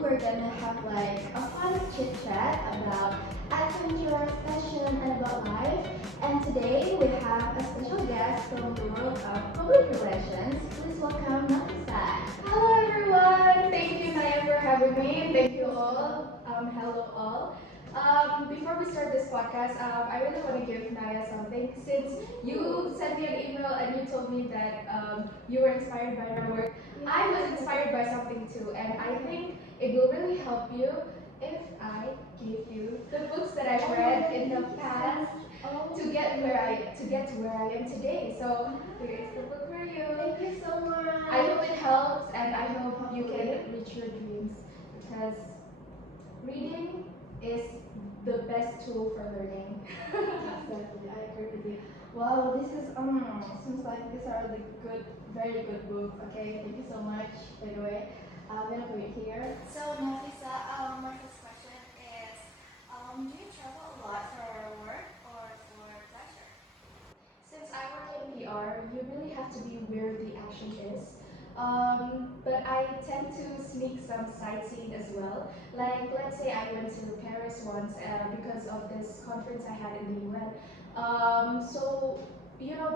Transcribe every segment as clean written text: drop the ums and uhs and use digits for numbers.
we're gonna have like a fun chit chat about adventure, fashion, and about life. And today we have a special guest from the world of public relations. Please welcome Nafisa. Hello everyone! Thank you Naya for having me. Thank you all. Hello all. Before we start this podcast, I really want to give Naya something. Since you sent me an email and you told me that you were inspired by my work, I was inspired by something too, and I think it will really help you if I give you the books that I've read in the past to get to where I am today. So here is the book for you. Thank you so much. I hope it helps, and I hope you can reach your dreams, because reading is the best tool for learning. Exactly, I agree with you. Wow, this is seems like these are the good, very good books. Okay, thank you so much. By the way, I'm gonna put it here. So Nafisa, my first question is, do you travel a lot for work or for pleasure? Since I work in PR, you really have to be where the action is. But I tend to sneak some sightseeing as well. Like, let's say I went to Paris once because of this conference I had in the UN. So,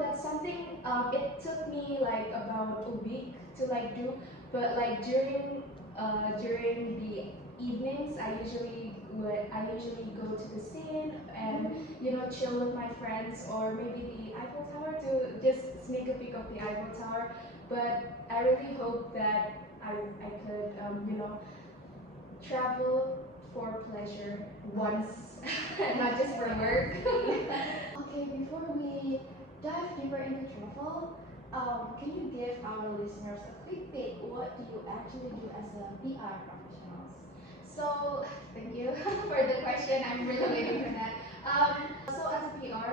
that's something, it took me like about a week to like do, but like during the evenings, I usually go to the scene and chill with my friends, or maybe the Eiffel Tower to just sneak a peek of the Eiffel Tower. But I really hope that I could travel for pleasure once, and not just for work. Okay, before we dive deeper into travel, can you give our listeners a quick peek? What do you actually do as a PR professionals? So, thank you for the question. I'm really waiting for that. So, as a PR,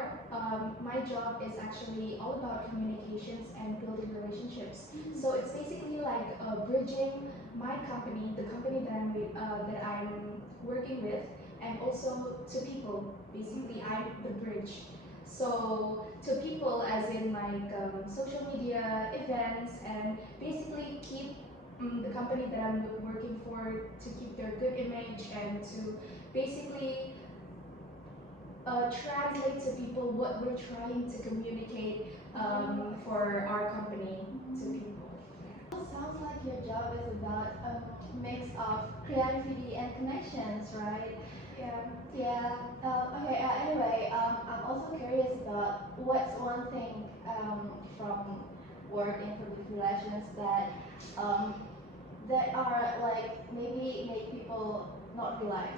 my job is actually all about communications and building relationships. So, it's basically like bridging my company, the company that I'm working with, and also to people. Basically, I'm the bridge. So, to people, as in like social media events, and basically keep the company that I'm working for to keep their good image, and to basically translate to people what we're trying to communicate for our company to people. It sounds like your job is about a mix of creativity and connections, right? Yeah. Yeah. Okay. Anyway, I'm also curious about what's one thing from work in public relations um, that are like maybe make people not realized.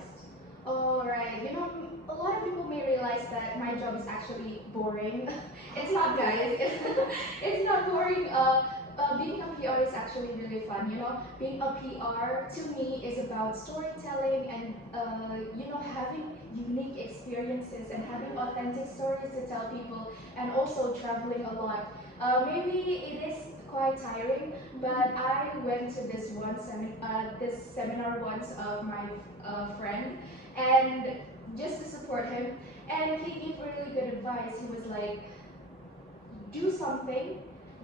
Oh, right. A lot of people may realize that my job is actually boring. It's not, guys. It's not boring. Being a PR is actually really fun. Being a PR to me is about storytelling, and having unique experiences and having authentic stories to tell people, and also traveling a lot. Maybe it is quite tiring, but I went to this seminar once of my friend, and just to support him, and he gave really good advice. He was like, do something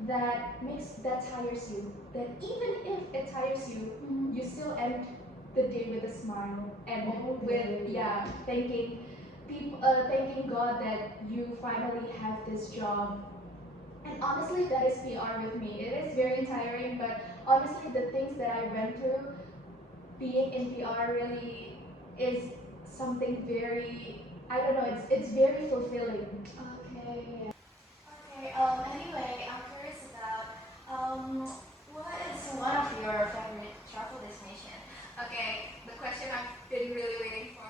that tires you, that even if it tires you, you still end the day with a smile, and with thanking God that you finally have this job. And honestly, that is PR with me. It is very tiring, but honestly, the things that I went through being in PR really is something very, I don't know, it's very fulfilling. Okay. Okay. Anyway, I'm curious about what is one of your favorite travel destination? Okay, the question I've been really waiting for.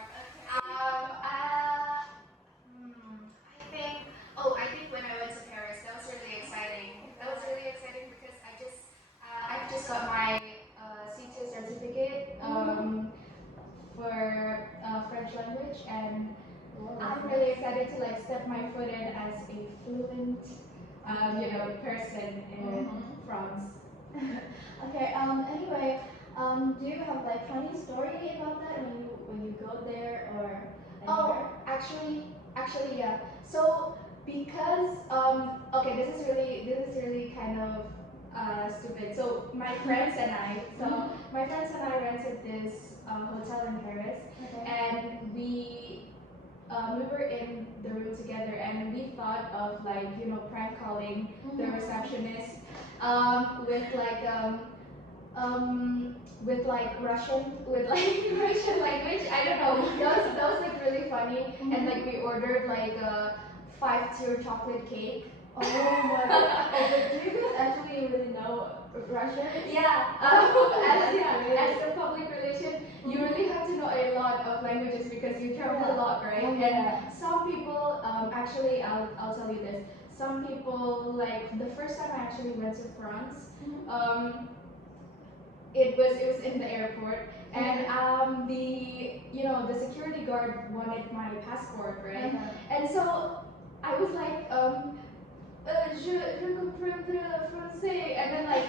I think when I went to Paris, that was really exciting. That was really exciting because I've just got my C2 certificate for French language, and I'm really excited to like step my foot in as a fluent, person in France. Okay. Anyway, do you have like funny story about that when you go there or Oh, anywhere? actually, yeah. So because okay, this is really kind of stupid. So my friends and I, rented this hotel in Paris, Okay. and we were in the room together, and we thought of like prank calling the receptionist with like Russian language. I don't know. That was like really funny, and like we ordered like a 5-tier chocolate cake. Oh my god. Oh, but do you guys actually really know Russian? Yeah, as a public relation, you really have to know a lot of languages because you travel a lot, right? Oh, yeah. And some people, actually, I'll tell you this. Some people, like the first time I actually went to France, it was in the airport, and the security guard wanted my passport, right? And so I was like, je comprends français, and then like,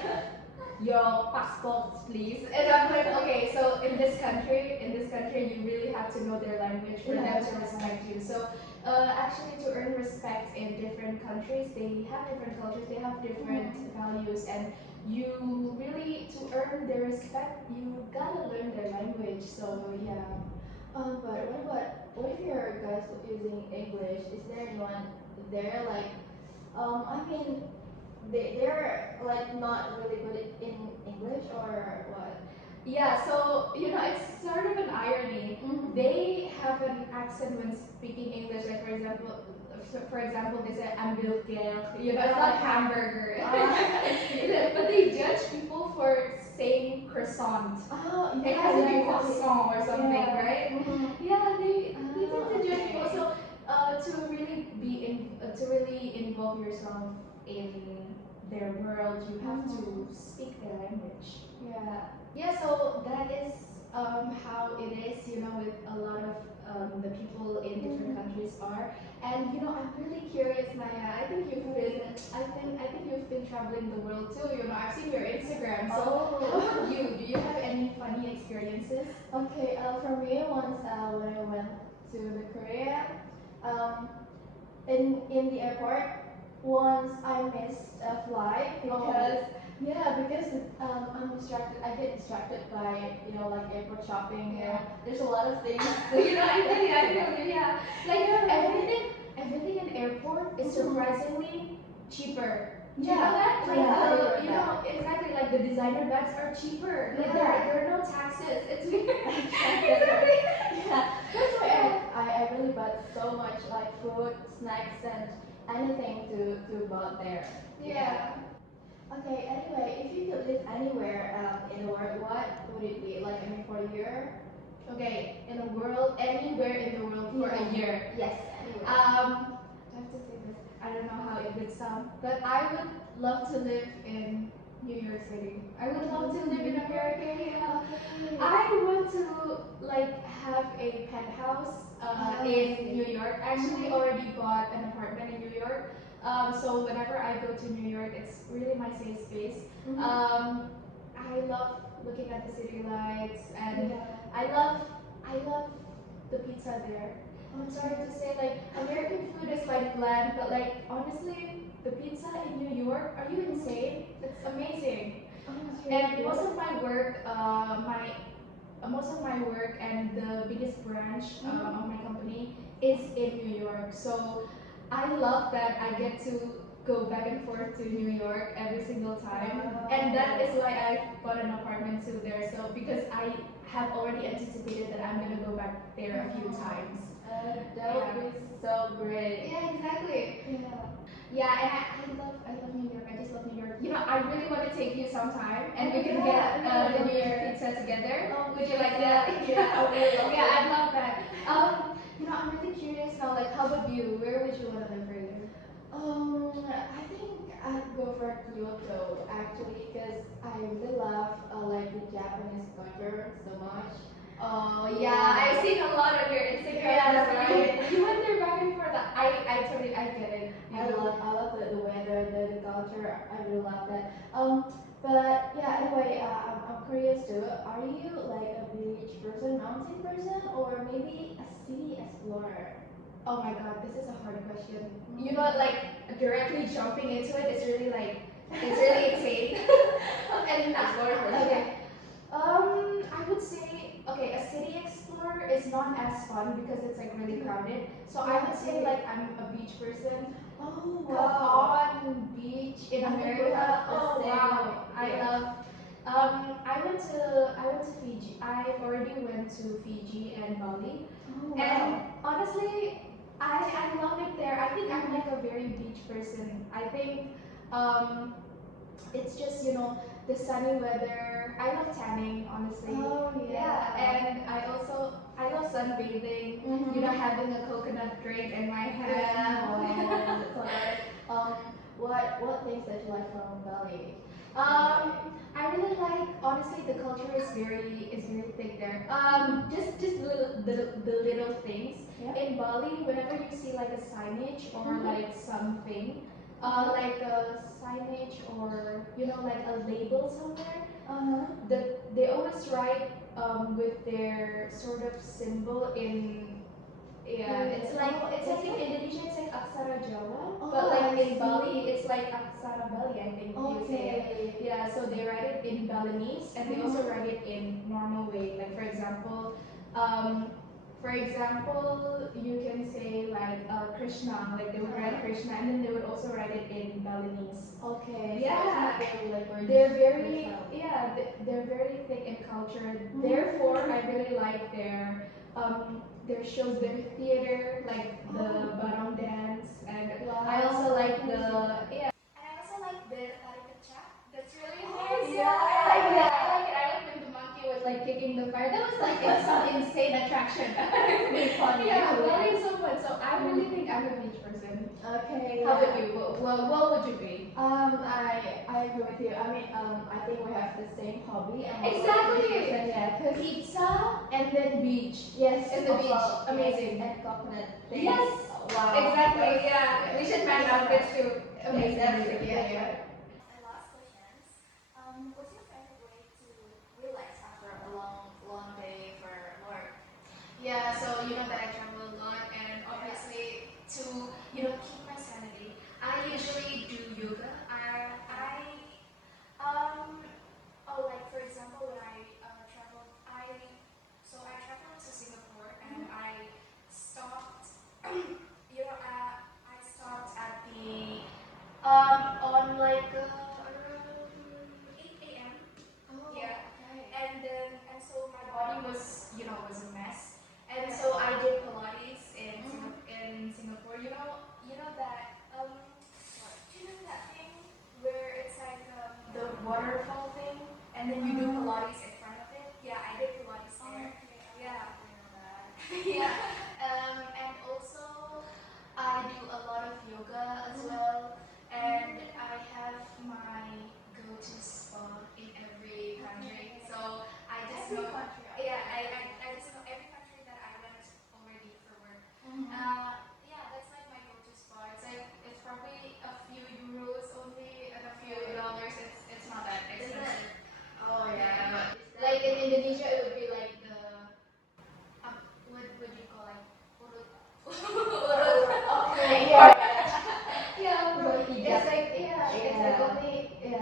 your passport, please. And I'm like, okay, so in this country, you really have to know their language for them to respect you. So actually, to earn respect in different countries, they have different cultures, they have different values, and you really, to earn their respect, you gotta learn their language. So yeah. But what if you're guys using English? Is there anyone there like, I mean, they're like not really good in English or what? Yeah, so it's sort of an irony. They have an accent when speaking English. Like for example, they say hamburger. It's not hamburger. But they judge people for saying croissant. Oh, yeah, It has to be yeah, croissant or something, yeah. right? Yeah, they tend to judge people. So to really to really involve yourself in their world, you have to speak their language. Yeah. Yeah, so that is how it is, with a lot of the people in different countries are. And I'm really curious, Naya. I think you've been traveling the world too. I've seen your Instagram. So how about you? Do you have any funny experiences? Okay, for me, once when I went to the Korea, in the airport, once I missed a flight because I'm distracted. I get distracted by like airport shopping. There's a lot of things. I feel you, yeah. Like everything in airport is surprisingly cheaper. Do you know that? Like, exactly, like the designer bags are cheaper. Like there are no taxes. It's weird. Exactly. Yeah, that's why I really bought so much like food, snacks, and anything to bought there. Yeah. Okay, anyway, if you could live anywhere in the world, what would it be? Like, I mean, for a year? Okay, anywhere in the world for a year. Yes, anywhere. I have to say this. I don't know how it would sound, but I would love to live in New York City. I would love to live in America. Yeah. I want to like have a penthouse in New York. I actually already bought an apartment in New York. So whenever I go to New York, it's really my safe space. I love looking at the city lights, and I love the pizza there. I'm sorry to say, like, American food is like bland, but like honestly, the pizza in New York, are you insane? It's amazing. And most of my work, and the biggest branch of my company is in New York. So I love that I get to go back and forth to New York every single time, and that is why I bought an apartment too there. So because I have already anticipated that I'm gonna go back there a few times. That would be so great. Yeah, exactly. Yeah. And I love New York. I just love New York. I really want to take you sometime, and we can get the New York pizza together. Would you like that? Yeah, I would love Yeah, I'd love that. I'm really curious now. Like, how about you? Where would you want to live for a year? I think I'd go for Kyoto actually because I really love like the Japanese culture so much. Oh yeah, I've seen a lot of your Instagram. Yeah, right. You went there back and forth. I totally, I get it. I love the weather, the culture. I really love that. But yeah, anyway, I'm curious too. Are you like a beach person, mountain person, or maybe a city explorer? Oh my god, this is a hard question. Like directly jumping into it is really like It's really insane. And not okay. I would say okay, a city explorer is not as fun because it's like really crowded. So I would say like I'm a beach person. Oh Come wow. on, beach in I think we America. have the Oh same, wow, I yeah. love. I went to Fiji. I already went to Fiji and Bali, Oh and wow. honestly, I love it there. I think I'm like a very beach person. I think um, it's just the sunny weather. I love tanning, honestly. Oh Yeah, yeah. and I love sunbathing. Mhm. Having a coconut drink in my hand. Yeah, wow, that's so nice. What things that you like from Bali? I really like honestly the culture is very thick there. Just the little things Yeah. in Bali. Whenever you see like a signage or like something, like a signage or like a label somewhere, Uh-huh. they always write with their sort of symbol in. Yeah, it's like in Indonesia it's like Aksara Jawa, but Oh, like I in Bali see. it's like Aksara Bali, I think you say it. Okay. Yeah, so they write it in Balinese and they also write it in normal way. Like um, for example, you can say like Krishna, like they would write Krishna, and then they would also write it in Balinese. Okay. Yeah. So it's not very like where They're you very yourself. yeah, they're very thick in culture. Therefore, I really like their shows, their theater, like the barong dance, and I also like the yeah. And I also like the caricature. That's really nice. Yeah. I like it. I like it. I like when the monkey was like kicking the fire. That was like it's some insane attraction. It's really fun. Yeah, Actually. Bali is so fun. So I really think I'm a beach person. Okay. How Yeah. about you? What would you be? I agree with you. I mean, I think we have the same hobby. Exactly. Yeah, cause Pizza and then beach. yes, And the beach. also, Amazing. yes, and coconut. Things. Yes. Wow. Exactly. Yeah. We should find out this too. Amazing. Yes, Amazing. yes, Yeah. right. My last questions. What's your favorite way to relax after a long day for work? Yeah. So you know that I travel a lot, and obviously to keep my sanity, I usually do yoga. Like for example, when I traveled, I traveled to Singapore and I stopped. I stopped at the on like around 8 a.m. Oh, Yeah. okay. And so my body was a mess, and so I did Pilates in Singapore. You know that do you know that thing where it's like the waterfall thing, and then you do Pilates in front of it? Yeah, I did Pilates there. Yeah. Yeah. And also I do a lot of yoga as well, and I have my go-to spa in every country. So I just Every know. country. Yeah, I just know every country that I went already for work. Yeah, that's like my go-to spa. It's probably a few euros only and a few dollars. It's not that expensive. Oh yeah. Yeah. Like in Indonesia, it would be like what would you call like urut? Okay. Yeah. Yeah. Yeah, Urut it's hijab. like Yeah.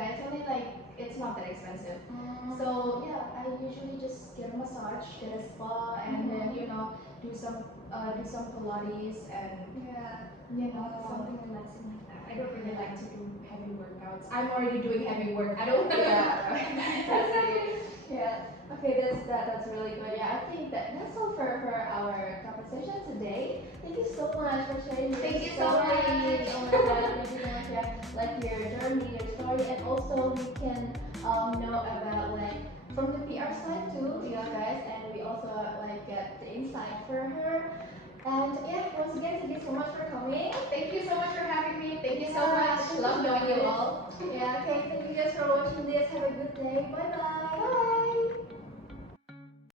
it's only like it's not that expensive. So yeah, I usually just get a massage, get a spa, and then do some Pilates and Yeah. something relaxing like that. I don't really like to do heavy workouts. I'm already doing heavy work. I don't. Yeah. Yeah. Okay, that's really good. Yeah, I think that's all for our conversation today. Thank you so much for sharing your Thank you so story. much. Oh my god, thank you so much. Yeah, like your journey, your story, and also we can know about like from the PR side too, you know, guys, and we also like get the insight for her. And yeah, once again, thank you so much for coming. Thank you so much for having me. Thank you so Yeah, much. thank Love you knowing you guys. all. Yeah, okay, thank you guys for watching this. Have a good day. Bye bye.